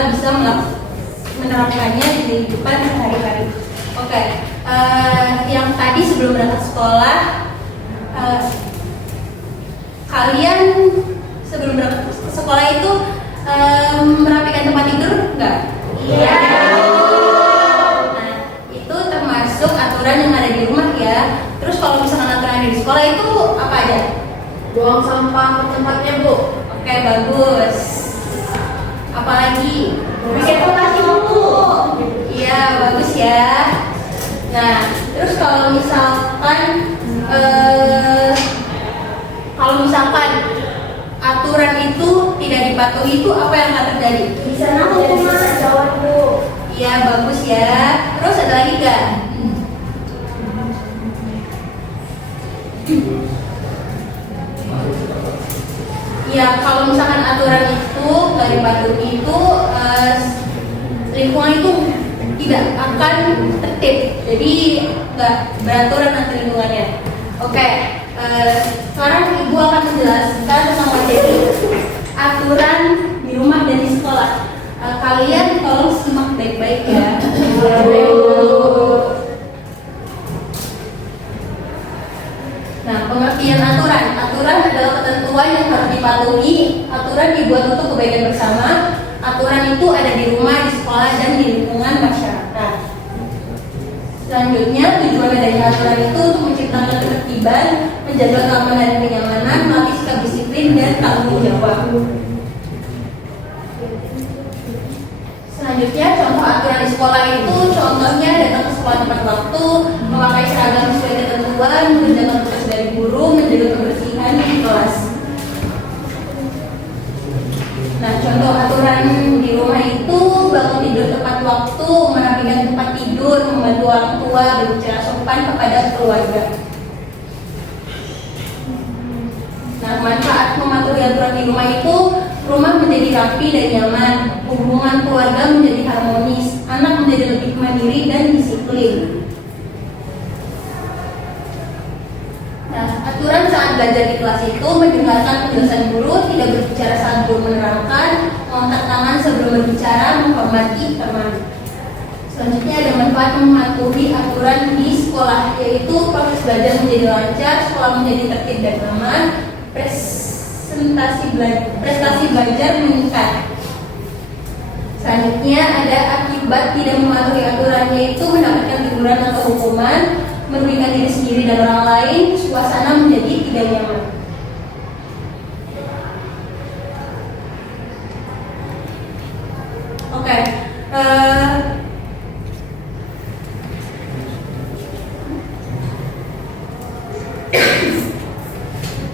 kita bisa menerapkannya di kehidupan sehari-hari. Oke, yang tadi sebelum berangkat sekolah, kalian sebelum berangkat ke sekolah itu merapikan tempat tidur enggak? Iya. Nah, itu termasuk aturan yang ada di rumah ya. Terus kalau misalkan aturan di sekolah itu apa aja? Buang sampah ke tempatnya, Bu. Oke, bagus. Apalagi? Bikin rotasi, Bu. Iya, bagus ya. Nah, terus kalau misalkan aturan itu tidak dipatuhi, itu apa yang akan terjadi? Di sana hukuman jawab, Bu. Iya, bagus ya. Terus ada lagi nggak? Ya, kalau misalkan aturan itu nggak dipatuhi itu lingkungan itu tidak akan tertib, jadi nggak beraturan nanti lingkungannya. Oke, sekarang ibu akan menjelaskan tentang materi aturan di rumah dan di sekolah. Kalian tolong simak baik-baik ya. Nah, pengertian aturan. Aturan adalah ketentuan yang harus dipatuhi. Aturan dibuat untuk kebaikan bersama. Aturan itu ada di rumah, di sekolah, dan di lingkungan masyarakat. Selanjutnya, tujuan adanya aturan itu untuk menciptakan ketertiban, menjaga keamanan dan kenyamanan, melatih sikap disiplin dan tanggung jawab. Selanjutnya, contoh aturan di sekolah itu contohnya datang ke sekolah tepat waktu, memakai seragam sesuai ketentuan, menjaga tugas dari guru, menjaga kebersihan di kelas. Nah, contoh aturan di rumah itu bangun tidur tepat waktu, merapikan tempat tidur, membantu orang tua, berbicara sopan kepada keluarga. Nah, manfaat mematuhi aturan di rumah itu, rumah menjadi rapi dan nyaman, hubungan keluarga menjadi harmonis, anak menjadi lebih mandiri dan disiplin. Nah, aturan saat belajar di kelas itu mendengarkan penjelasan guru, tidak berbicara saat guru menerangkan, mengangkat tangan sebelum berbicara, menghormati teman. Selanjutnya ada manfaat mematuhi aturan di sekolah, yaitu proses belajar menjadi lancar, sekolah menjadi tertib dan aman, prestasi belajar meningkat. Selanjutnya ada akibat tidak mematuhi aturan, yaitu mendapatkan teguran atau hukuman, merugikan diri sendiri dan orang lain, suasana menjadi tidak nyaman. Oke,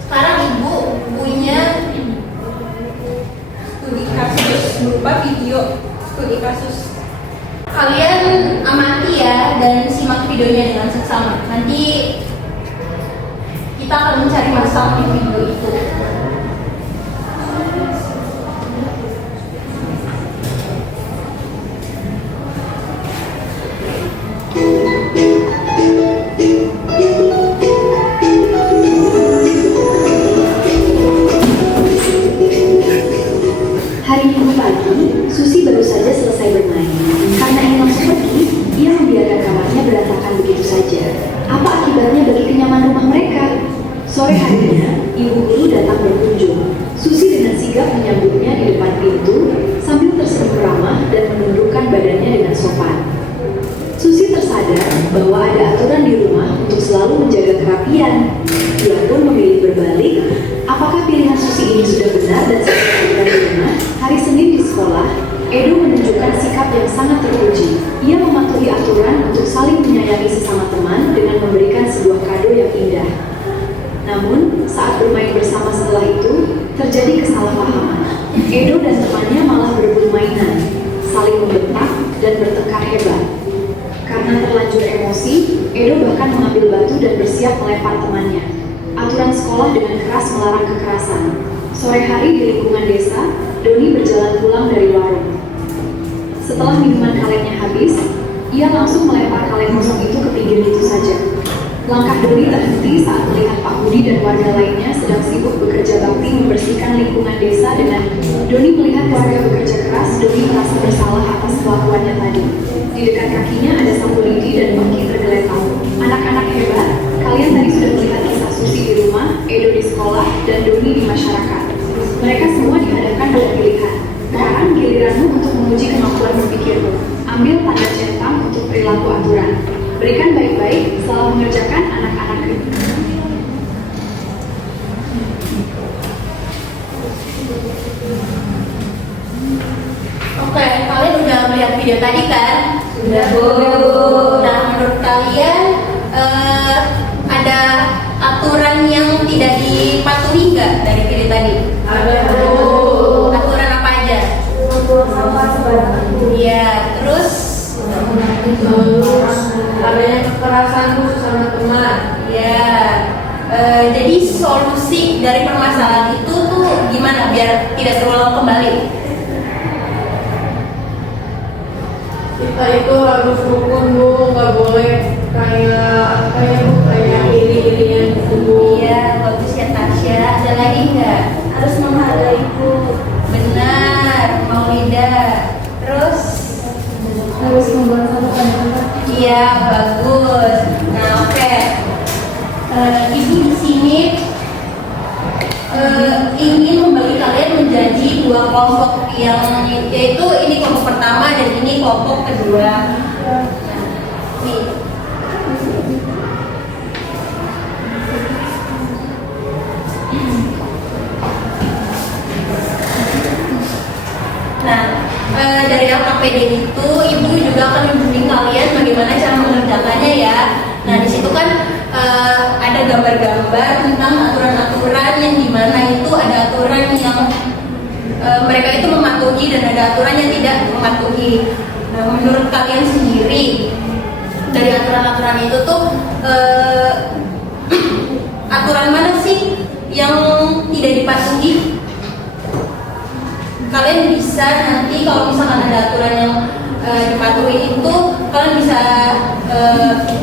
sekarang ibu punya studi kasus berupa video studi kasus. Kalian amati ya dan simak videonya dengan seksama. Nanti kita akan mencari masalah di video itu. Hari Minggu pagi, Susi baru saja selesai bermain. Karena ingin langsung pergi, ia membiarkan kamarnya berantakan begitu saja. Apa akibatnya bagi kenyaman rumah mereka? Sore harinya, ibu guru datang berkunjung. Susi dengan sigap menyambutnya di depan pintu, sambil tersenyum ramah dan menundukkan badannya dengan sopan. Susi tersadar bahwa ada aturan di rumah untuk selalu menjaga kerapian. Dia pun memilih berbalik. Apakah pilihan Susi ini sudah benar dan sesuai dengan di rumah? Hari Senin di sekolah, Edo menunjukkan sikap yang sangat terpuji. Ia mematuhi aturan untuk saling menyayangi sesama teman dengan memberikan sebuah kado yang indah. Namun, saat bermain bersama setelah itu, terjadi kesalahpahaman. Edo dan temannya malah berebut mainan, saling membentak dan bertengkar hebat. Karena terlanjur emosi, Edo bahkan mengambil batu dan bersiap melempar temannya. Aturan sekolah dengan keras melarang kekerasan. Sore hari di lingkungan desa, Doni berjalan pulang dari warung. Setelah minuman kalennya habis, ia langsung melempar kaleng kosong itu ke pinggir itu saja. Langkah Doni terhenti saat melihat Pak Budi dan warga lainnya sedang sibuk bekerja bakti membersihkan lingkungan desa dengan Doni Doni melihat warga bekerja keras. Doni merasa bersalah atas kelakuannya tadi. Di dekat kakinya ada sapu lidi dan bangkit tergeletak. Anak-anak hebat, kalian tadi sudah melihat kisah Susi di rumah, Edo di sekolah, dan Doni di masyarakat. Mereka semua dihadapkan pada pilihan. Sekarang giliranmu untuk menguji kemampuan berpikirmu. Ambil tanda centang untuk perilaku aturan. Berikan baik-baik setelah mengerjakan anak-anak itu. Oke, kalian udah melihat video tadi kan? Sudah, Bu. Nah, menurut kalian ada aturan yang tidak dipatuhi nggak dari video tadi? Ada, Bu. Aturan apa aja? Membuang sampah sembarangan. Iya, terus Adanya kekerasan khusus sama teman. ya, jadi solusi dari permasalahan itu tuh gimana biar tidak terulang kembali? Kita itu harus rukun, Bu, nggak boleh kayak iri-irian gitu, Bu. Iya, bagus ya Tasya. Ada lagi nggak? Harus menghargai, Bu. Benar, Maulida. Terus? Harus membuang sampah pada tempat. Iya, bagus. Nah, oke. Ibu di sini ingin membagi kalian menjadi dua kelompok yang yaitu ini kelompok pertama dan ini kelompok kedua. Nah, nih. Nah, dari LKPD itu ibu juga akan membimbing kalian bagaimana cara mengerjakannya ya. Nah, di situ kan ada gambar-gambar tentang aturan-aturan yang dimana itu ada aturan yang mereka itu mematuhi dan ada aturan yang tidak mematuhi. Nah, menurut kalian sendiri dari aturan-aturan itu tuh aturan mana sih yang tidak dipatuhi? Kalian bisa nanti kalau misalkan ada aturan yang dipatuhi itu kalian bisa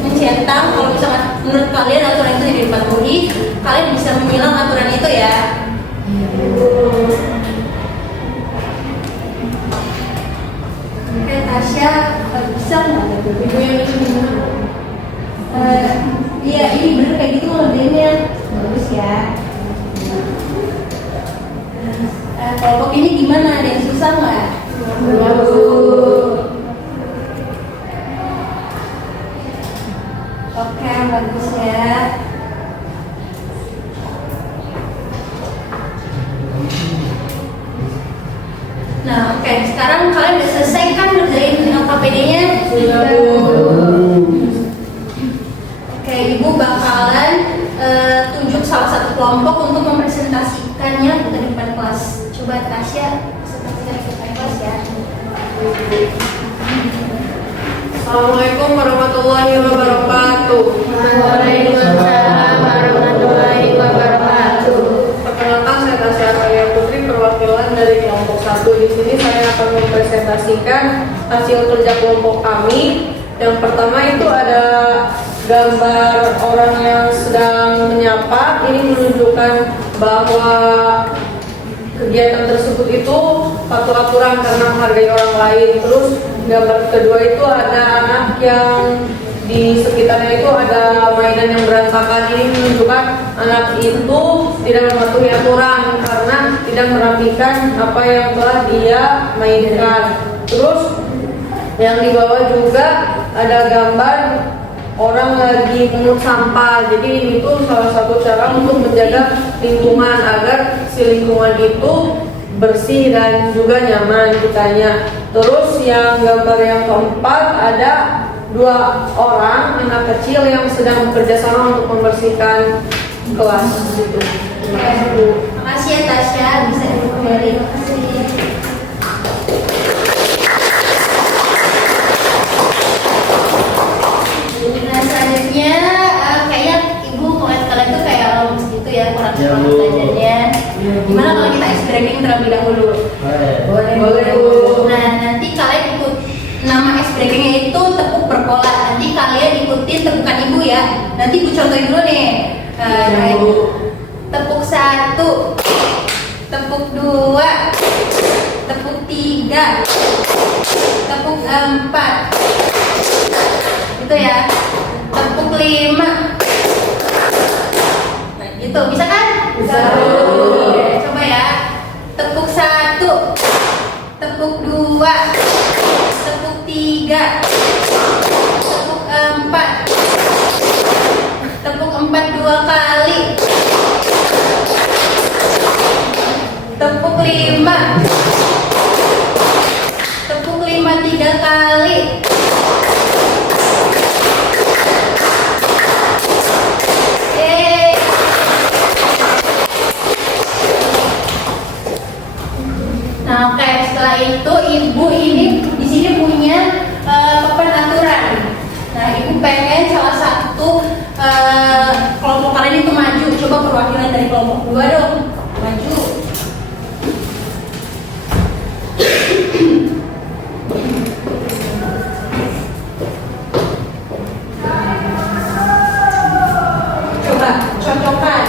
mencentang. Kalau misalkan menurut kalian aturan itu tidak dipatuhi, kalian bisa menilang aturan itu ya. Oke, Tasya bisa nggak? Ibu yang itu gimana? Iya, ini bener kayak gitu modelnya. Bagus ya. Kelompok ini gimana? Ada yang susah nggak? Oke, bagus ya. Nah, oke. Sekarang kalian udah selesai kan ngerjain LKPD-nya? Sudah, Bu. Oke, Ibu bakalan tunjuk salah satu kelompok untuk mempresentasikannya ke depan kelas. Coba Tasya presentasikan ke depan kelas ya. Assalamualaikum warahmatullahi wabarakatuh. Waalaikumsalam warahmatullahi wabarakatuh. Perkenalkan, saya Tasya Arya Putri, perwakilan dari kelompok 1. Di sini saya akan mempresentasikan hasil kerja kelompok kami. Yang pertama itu ada gambar orang yang sedang menyapa. Ini menunjukkan bahwa kegiatan tersebut itu patuh aturan karena menghargai orang lain. Terus gambar kedua itu ada anak yang di sekitarnya itu ada mainan yang berantakan. Ini menunjukkan anak itu tidak mematuhi aturan karena tidak merapikan apa yang telah dia mainkan. Terus yang di bawah juga ada gambar orang lagi mengut sampah. Jadi ini tuh salah satu cara untuk menjaga lingkungan agar si lingkungan itu bersih dan juga nyaman kitanya. Terus yang gambar yang keempat ada dua orang anak kecil yang sedang bekerja sama untuk membersihkan kelas gitu. Makasih ya Tasya, bisa duduk kembali. Makasih. Nah, selanjutnya kayaknya Ibu ngeliat kalian tuh kayak lemes gitu ya, kurang semangat belajarnya. Gimana kalau kita explaining terlebih dahulu? Boleh, Bu. Nah, nanti kalian ikut nama explainingnya itu tepuk berpola. Nanti kalian ikutin tepukan Ibu ya. Nanti Ibu contohin dulu nih. Tepuk 1, tepuk 2, tepuk 3, tepuk 4, gitu ya, tepuk 5. Nah, gitu, bisa kan? Bisa. Coba ya, tepuk 1, tepuk 2, tepuk 3, tepuk 4, tepuk 4 2 kali, tepuk 5, tepuk 5 3 kali, nah oke, setelah itu ibu ini di sini punya papan aturan. Nah, ibu pengen salah satu kelompok kalian itu maju. Coba perwakilan dari kelompok 2 dong, maju. Coba cocokkan.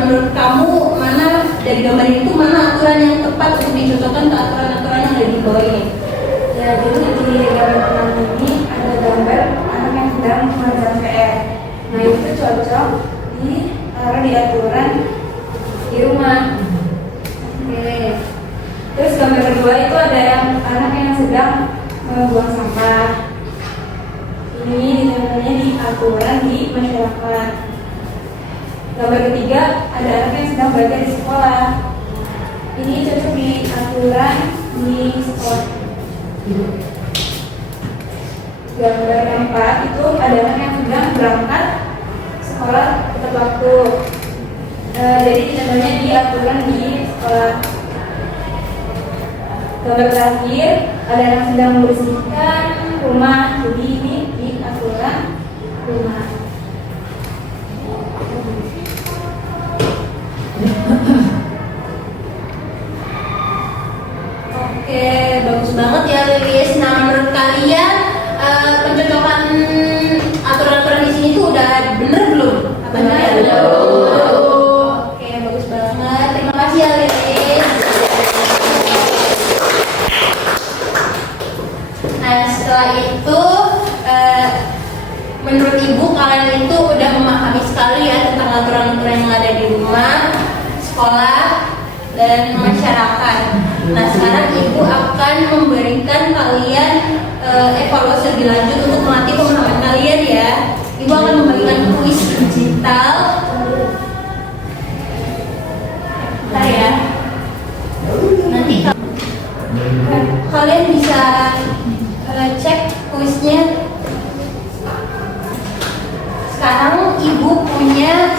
Menurut kamu mana dari gambar itu mana aturan yang tepat untuk dicocokkan ke aturan-aturan yang ada di bawah ini? Ya, jadi di gambar pertama ini ada gambar anak yang sedang mengerjakan PR. Nah, itu cocok ditaruh di aturan di rumah. Oke. Terus gambar kedua itu ada yang anak yang sedang membuang sampah. Ini ditaruhnya di aturan di masyarakat. Gambar ketiga ada anak yang sedang belajar di sekolah. Ini cocok di aturan di sekolah. Gambar keempat itu ada anak yang sedang berangkat sekolah tepat waktu. Jadi contohnya di aturan di sekolah. Gambar terakhir ada anak sedang membersihkan rumah. Jadi ini di aturan rumah. Oke, bagus banget ya Lilis. Nah, menurut kalian pencocokan aturan-aturan di sini tuh udah bener belum? Benar. Oke, bagus banget. Terima kasih ya Lilis. Nah, setelah itu menurut ibu kalian itu udah memahami sekali ya tentang aturan-aturan yang ada di rumah, sekolah, dan masyarakat. Nah, sekarang ibu akan memberikan kalian evaluasi lebih lanjut untuk melatih pemahaman kalian ya. Ibu akan membagikan kuis digital. Bentar ya. Nanti kalian bisa cek kuisnya. Sekarang ibu punya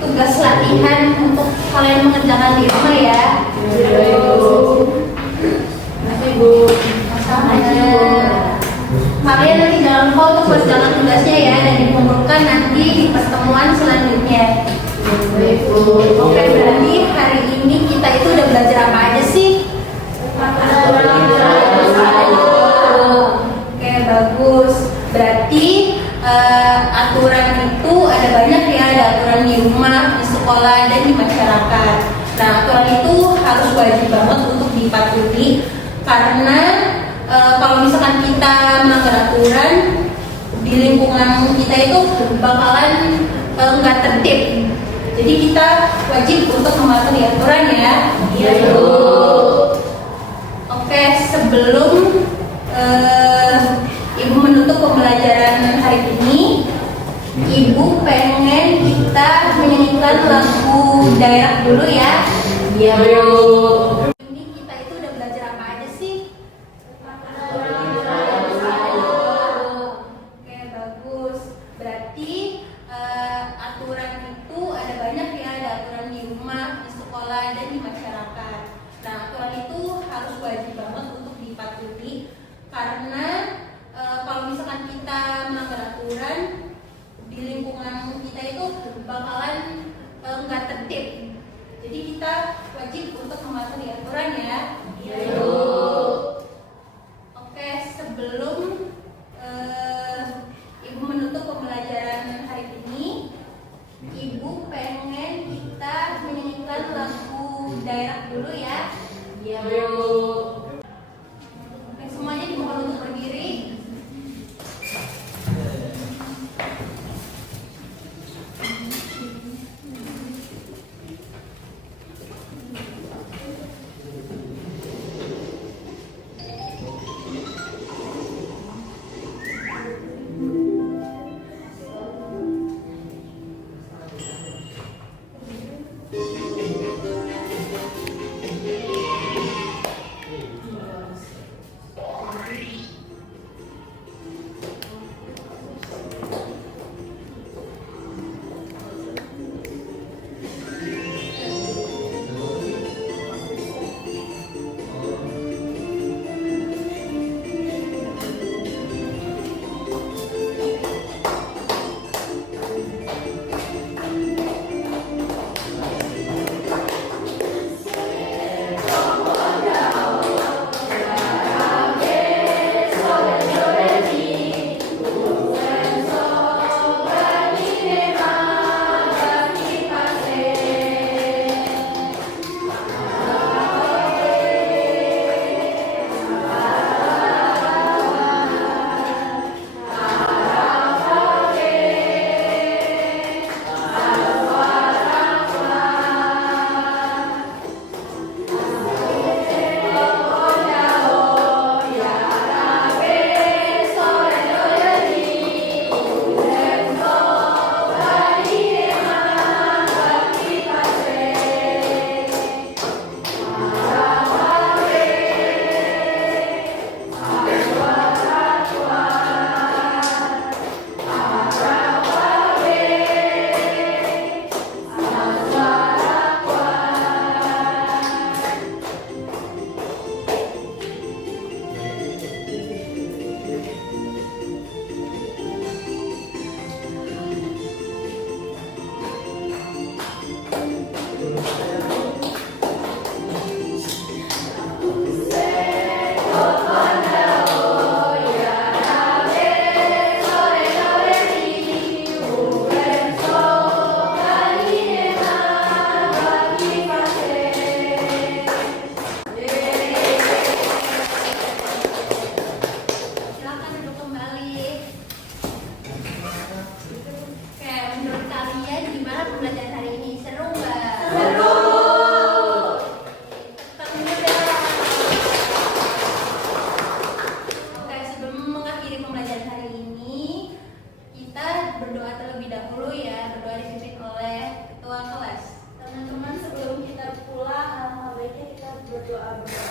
tugas latihan untuk kalian mengerjakan di rumah ya. Masih Bu. Kalian nanti jangan lupa untuk berjalan tugasnya ya dan dikumpulkan nanti di pertemuan selanjutnya. Oke, berarti hari ini kita itu udah belajar apa aja sih? Oke, bagus. Berarti aturan itu ada banyak ya, ada aturan di rumah, di sekolah, dan di masyarakat. Nah, aturan itu harus wajib banget untuk dipatuhi karena kalau misalkan kita melanggar aturan di lingkungan kita itu bakalan nggak tertib. Jadi kita wajib untuk mematuhi aturan ya. Iya. Oke, sebelum ibu menutup pembelajaran hari ini, ibu pengen kita menyanyikan lagu daerah dulu ya. Iya. Ini kita itu udah belajar apa aja sih? Oke, bagus. Berarti aturan itu ada banyak ya, ada aturan di rumah, di sekolah, dan di masyarakat. Nah, aturan itu harus wajib banget untuk dipatuhi karena kalau misalkan kita melanggar aturan di lingkungan kita itu bakalan nggak tertib. Jadi kita wajib untuk mematuhi aturan ya. Iya. Oke, sebelum ibu menutup pembelajaran hari ini, ibu pengen kita menyanyikan lagu daerah dulu ya. Iya, Bu. Oke, semuanya dimohon untuk berdiri. Silakan duduk kembali. Oke, menurut kalian gimana pembelajaran hari ini? Seru nggak? Seru. Oke, sebelum mengakhiri pembelajaran hari ini, kita berdoa terlebih dahulu ya. Berdoa dipimpin oleh ketua kelas. Teman-teman, sebelum kita pulang, alangkah baiknya kita berdoa bersama.